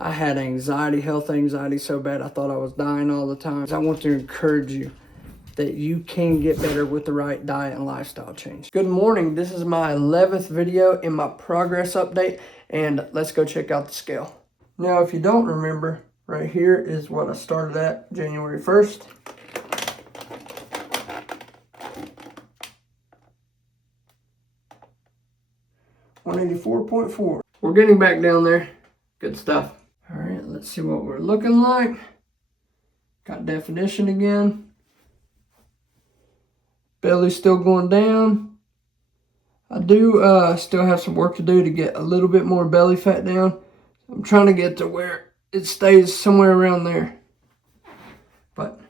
I had anxiety, health anxiety so bad I thought I was dying all the time. I want to encourage you that you can get better with the right diet and lifestyle change. Good morning, this is my 11th video in my progress update, and let's go check out the scale. Now, if you don't remember, right here is what I started at January 1st. $184.4. We're getting back down there. Good stuff. All right, let's see what we're looking like. Got definition again. Belly's still going down. I do still have some work to do to get a little bit more belly fat down. I'm trying to get to where it stays somewhere around there. But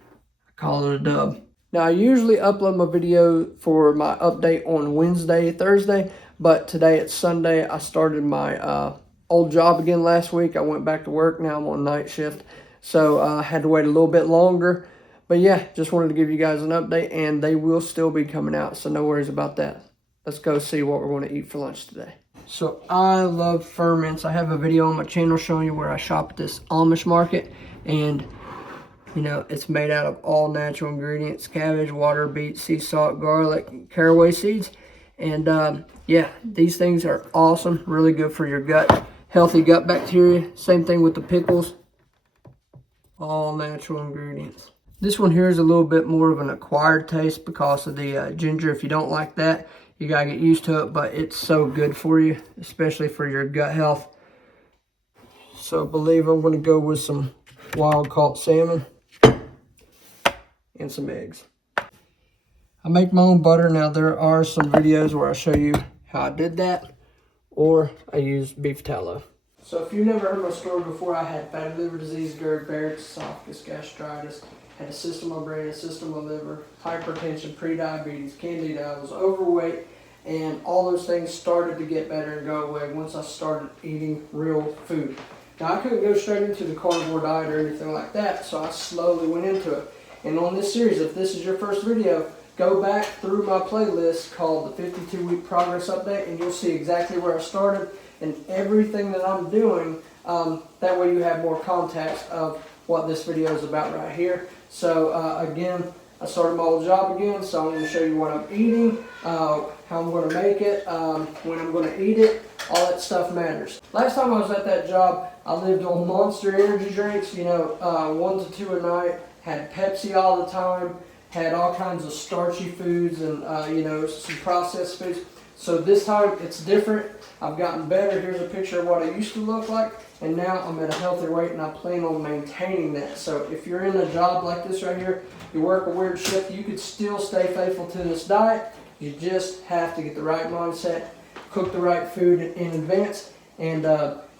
I call it a dub. Now, I usually upload my video for my update on Wednesday, Thursday, but today it's Sunday. I started my old job again last week. I went back to work. Now I'm on night shift, so I had to wait a little bit longer. But yeah, just wanted to give you guys an update, and they will still be coming out, so no worries about that. Let's go see what we're going to eat for lunch today. So I love ferments. I have a video on my channel showing you where I shop at this Amish market, and you know, it's made out of all natural ingredients: cabbage, water, beet, sea salt, garlic, caraway seeds. And yeah, these things are awesome, really good for your gut, healthy gut bacteria. Same thing with the pickles, all natural ingredients. This one here is a little bit more of an acquired taste because of the ginger. If you don't like that, you gotta get used to it, but it's so good for you, especially for your gut health. So I believe I'm gonna go with some wild caught salmon and some eggs. I make my own butter. Now, there are some videos where I show you how I did that, or I use beef tallow. So if you've never heard my story before, I had fatty liver disease, GERD, Barrett's esophagus, gastritis, had a cyst on my brain, a cyst on my liver, hypertension, pre-diabetes, candida. I was overweight, and all those things started to get better and go away once I started eating real food. Now, I couldn't go straight into the carnivore diet or anything like that, so I slowly went into it. And on this series, if this is your first video, go back through my playlist called the 52-Week Progress Update, and you'll see exactly where I started and everything that I'm doing. That way you have more context of what this video is about right here. So again, I started my old job again, so I'm going to show you what I'm eating, how I'm going to make it, when I'm going to eat it. All that stuff matters. Last time I was at that job, I lived on Monster energy drinks, you know, 1 to 2 a night, had Pepsi all the time, had all kinds of starchy foods and, you know, some processed foods. So this time it's different. I've gotten better. Here's a picture of what I used to look like, and now I'm at a healthier weight, and I plan on maintaining that. So if you're in a job like this right here, you work a weird shift, you could still stay faithful to this diet. You just have to get the right mindset, cook the right food in advance, and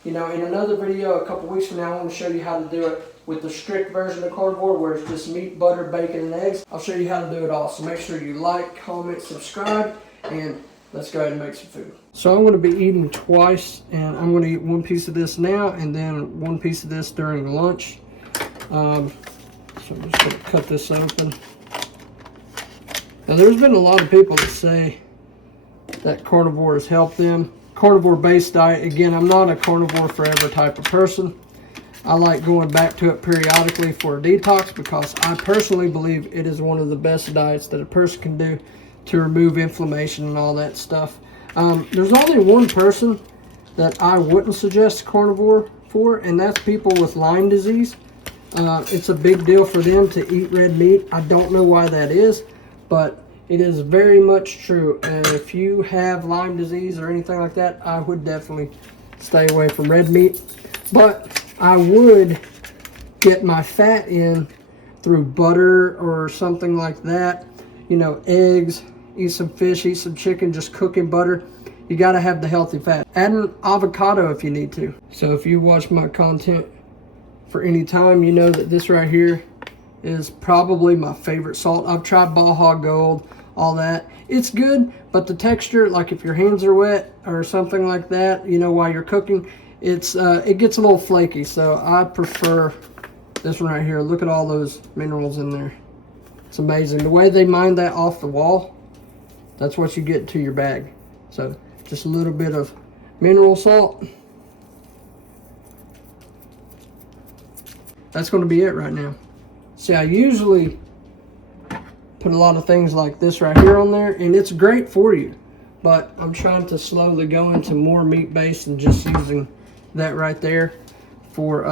you know, in another video a couple weeks from now, I want to show you how to do it with the strict version of carnivore, where it's just meat, butter, bacon, and eggs. I'll show you how to do it all. So make sure you like, comment, subscribe, and let's go ahead and make some food. So I'm going to be eating twice, and I'm going to eat 1 piece of this now and then 1 piece of this during lunch. So I'm just going to cut this open. Now, there's been a lot of people that say that carnivore has helped them. Carnivore-based diet, again, I'm not a carnivore forever type of person. I like going back to it periodically for a detox because I personally believe it is one of the best diets that a person can do to remove inflammation and all that stuff. There's only one person that I wouldn't suggest carnivore for, and that's people with Lyme disease. It's a big deal for them to eat red meat. I don't know why that is, but it is very much true. And if you have Lyme disease or anything like that, I would definitely stay away from red meat. But I would get my fat in through butter or something like that. You know, eggs, eat some fish, eat some chicken, just cooking butter. You got to have the healthy fat. Add an avocado if you need to. So if you watch my content for any time, you know that this right here is probably my favorite salt. I've tried Baja Gold, all that. It's good, but the texture, like if your hands are wet or something like that, you know, while you're cooking, it gets a little flaky. So I prefer this one right here. Look at all those minerals in there. It's amazing. The way they mine that off the wall, that's what you get to your bag. So just a little bit of mineral salt. that's going to be it right now. See, I usually put a lot of things like this right here on there, and it's great for you. But I'm trying to slowly go into more meat-based and just using that right there for,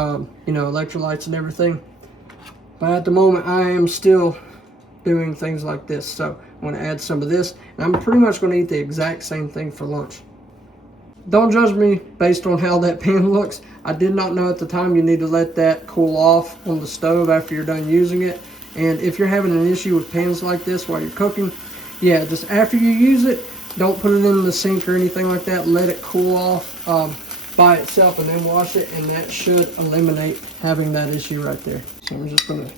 you know, electrolytes and everything. But at the moment, I am still doing things like this. So I'm going to add some of this, and I'm pretty much going to eat the exact same thing for lunch. Don't judge me based on how that pan looks. I did not know at the time you need to let that cool off on the stove after you're done using it. And if you're having an issue with pans like this while you're cooking, yeah, just after you use it, don't put it in the sink or anything like that. Let it cool off by itself and then wash it, and that should eliminate having that issue right there. So I'm just going to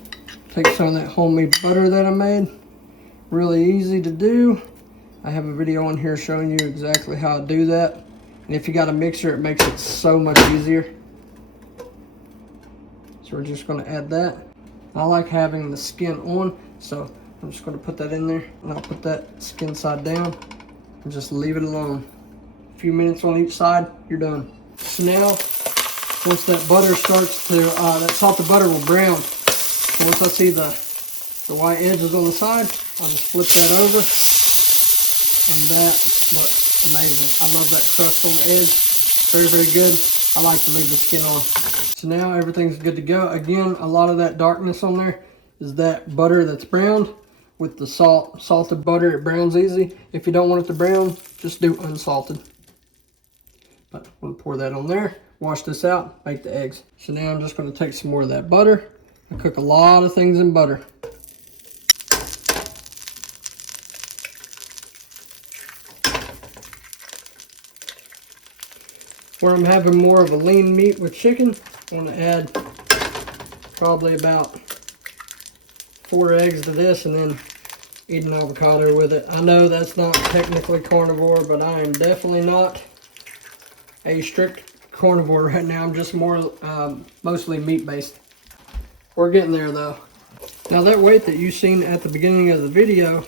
take some of that homemade butter that I made. Really easy to do. I have a video on here showing you exactly how I do that. And if you got a mixer, it makes it so much easier. So we're just going to add that. I like having the skin on, so I'm just going to put that in there, and I'll put that skin side down and just leave it alone. A few minutes on each side, you're done. So now, once that butter starts to, that salted butter will brown. So once I see the white edges on the side, I'll just flip that over, and that looks amazing. I love that crust on the edge. Very, very good. I like to leave the skin on. So now everything's good to go. Again, a lot of that darkness on there is that butter that's browned. With the salted butter, it browns easy. If you don't want it to brown, just do unsalted. But I'm going to pour that on there, wash this out, make the eggs. So now I'm just going to take some more of that butter. I cook a lot of things in butter. Where I'm having more of a lean meat with chicken, I'm going to add probably about 4 eggs to this and then eat an avocado with it. I know that's not technically carnivore, but I am definitely not a strict carnivore right now. I'm just more mostly meat-based. We're getting there though. Now that weight that you seen at the beginning of the video,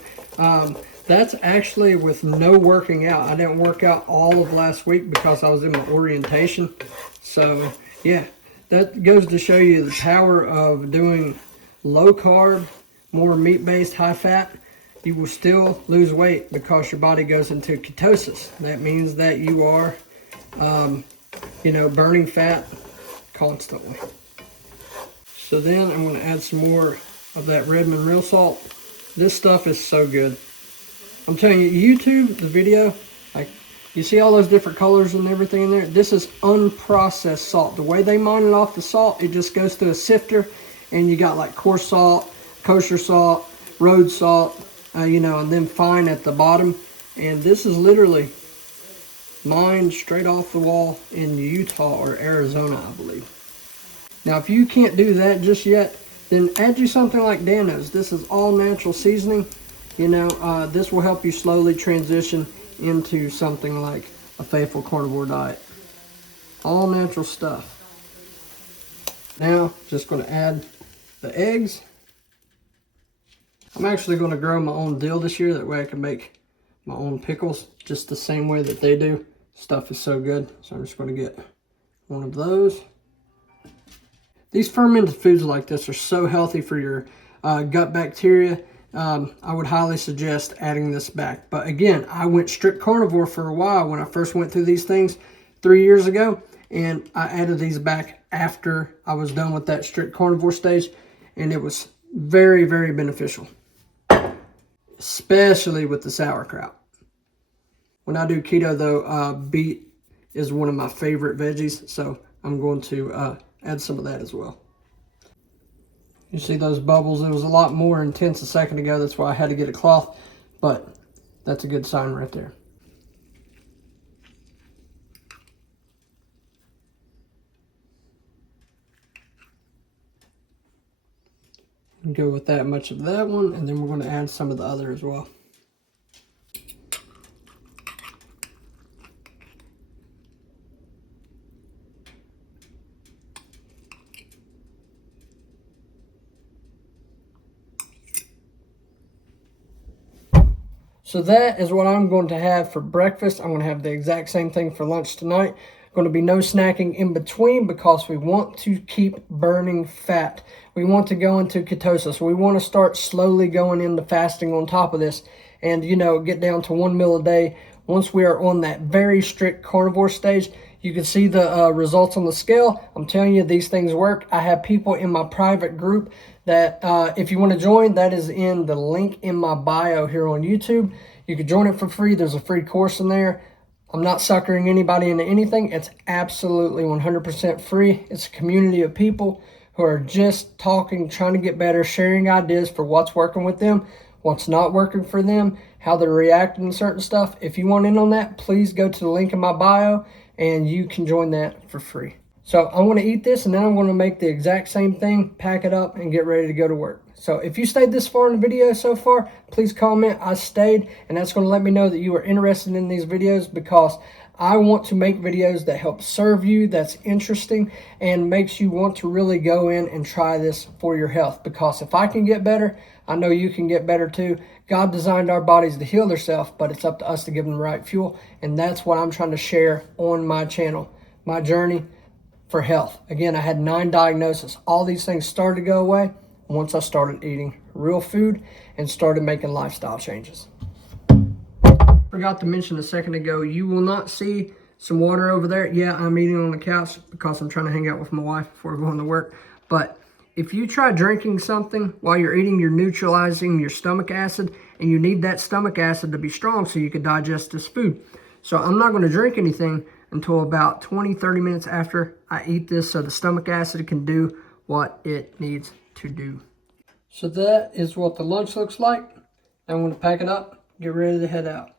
that's actually with no working out. I didn't work out all of last week because I was in my orientation. So yeah, that goes to show you the power of doing low carb, more meat-based, high fat. You will still lose weight because your body goes into ketosis. That means that you are, you know, burning fat constantly. So then I'm going to add some more of that Redmond real salt. This stuff is so good. I'm telling you, YouTube, the video, like, you see all those different colors and everything in there? This is unprocessed salt. The way they mine it off the salt, it just goes through a sifter, and you got like coarse salt, kosher salt, road salt, you know, and then fine at the bottom. And this is literally mined straight off the wall in Utah or Arizona, I believe. Now, if you can't do that just yet, then add you something like Dano's. This is all natural seasoning. You know, this will help you slowly transition into something like a faithful carnivore diet. All natural stuff. Now, just going to add the eggs. I'm actually going to grow my own dill this year. That way I can make my own pickles just the same way that they do. Stuff is so good. So I'm just going to get one of those. These fermented foods like this are so healthy for your gut bacteria. I would highly suggest adding this back. But again, I went strict carnivore for a while when I first went through these things 3 years ago. And I added these back after I was done with that strict carnivore stage. And it was very, very beneficial. Especially with the sauerkraut. When I do keto though, beet is one of my favorite veggies. So I'm going to add some of that as well. You see those bubbles? It was a lot more intense a second ago. That's why I had to get a cloth. But that's a good sign right there. Go with that much of that one, and then we're going to add some of the other as well. So that is what I'm going to have for breakfast. I'm going to have the exact same thing for lunch tonight. Going to be no snacking in between because we want to keep burning fat. We want to go into ketosis. We want to start slowly going into fasting on top of this and, you know, get down to 1 meal a day. Once we are on that very strict carnivore stage, you can see the results on the scale. I'm telling you, these things work. I have people in my private group that if you want to join, that is in the link in my bio here on YouTube. You can join it for free. There's a free course in there. I'm not suckering anybody into anything. It's absolutely 100% free. It's a community of people who are just talking, trying to get better, sharing ideas for what's working with them, what's not working for them, how they're reacting to certain stuff. If you want in on that, please go to the link in my bio and you can join that for free. So I want to eat this and then I'm going to make the exact same thing, pack it up and get ready to go to work. So if you stayed this far in the video so far, please comment I stayed, and that's going to let me know that you are interested in these videos, because I want to make videos that help serve you, that's interesting, and makes you want to really go in and try this for your health. Because if I can get better, I know you can get better too. God designed our bodies to heal themselves, but it's up to us to give them the right fuel, and that's what I'm trying to share on my channel, my journey for health. Again, I had 9 diagnoses. All these things started to go away once I started eating real food and started making lifestyle changes. Forgot to mention a second ago, you will not see some water over there. Yeah, I'm eating on the couch because I'm trying to hang out with my wife before going to work. But if you try drinking something while you're eating, you're neutralizing your stomach acid, and you need that stomach acid to be strong so you can digest this food. So I'm not going to drink anything until about 20-30 minutes after I eat this, so the stomach acid can do what it needs to do. So that is what the lunch looks like. I'm going to pack it up, get ready to head out.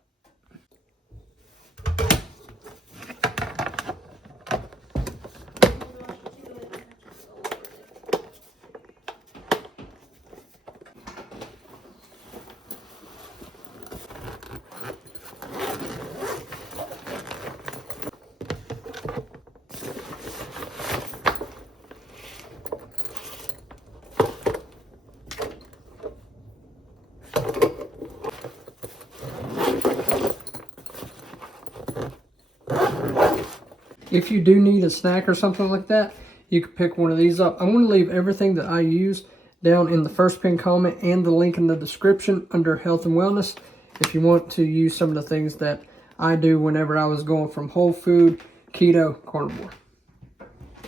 If you do need a snack or something like that, you can pick one of these up. I'm going to leave everything that I use down in the first pinned comment and the link in the description under health and wellness if you want to use some of the things that I do whenever I was going from whole food, keto, carnivore.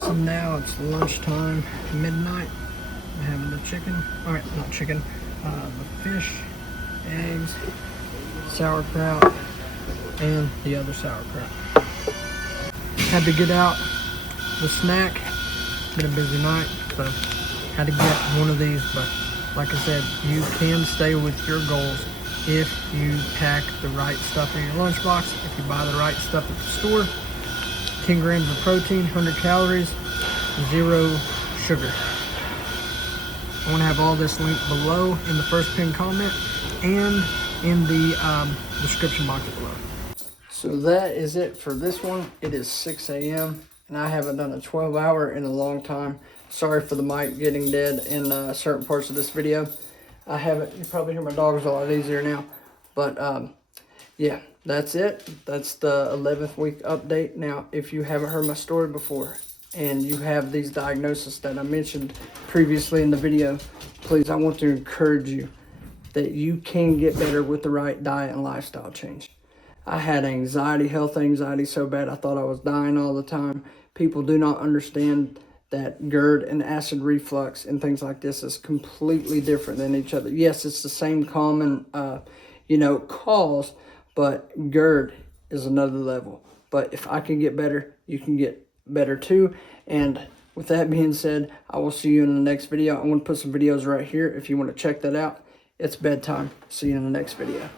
So now it's lunchtime, midnight. I'm having the chicken, all right, not chicken, the fish, eggs, sauerkraut, and the other sauerkraut. Had to get out the snack. Been a busy night, so had to get one of these. But like I said, you can stay with your goals if you pack the right stuff in your lunchbox. If you buy the right stuff at the store. 10 grams of protein, 100 calories, 0 sugar. I want to have all this linked below in the first pinned comment and in the description box below. So that is it for this one. It is 6 a.m. and I haven't done a 12-hour in a long time. Sorry for the mic getting dead in certain parts of this video. I haven't, you probably hear my dogs a lot easier now. But yeah, that's it. That's the 11th week update. Now, if you haven't heard my story before and you have these diagnoses that I mentioned previously in the video, please, I want to encourage you that you can get better with the right diet and lifestyle change. I had anxiety, health anxiety so bad I thought I was dying all the time. People do not understand that GERD and acid reflux and things like this is completely different than each other. Yes, it's the same common, cause, but GERD is another level. But if I can get better, you can get better too. And with that being said, I will see you in the next video. I'm going to put some videos right here if you want to check that out. It's bedtime. See you in the next video.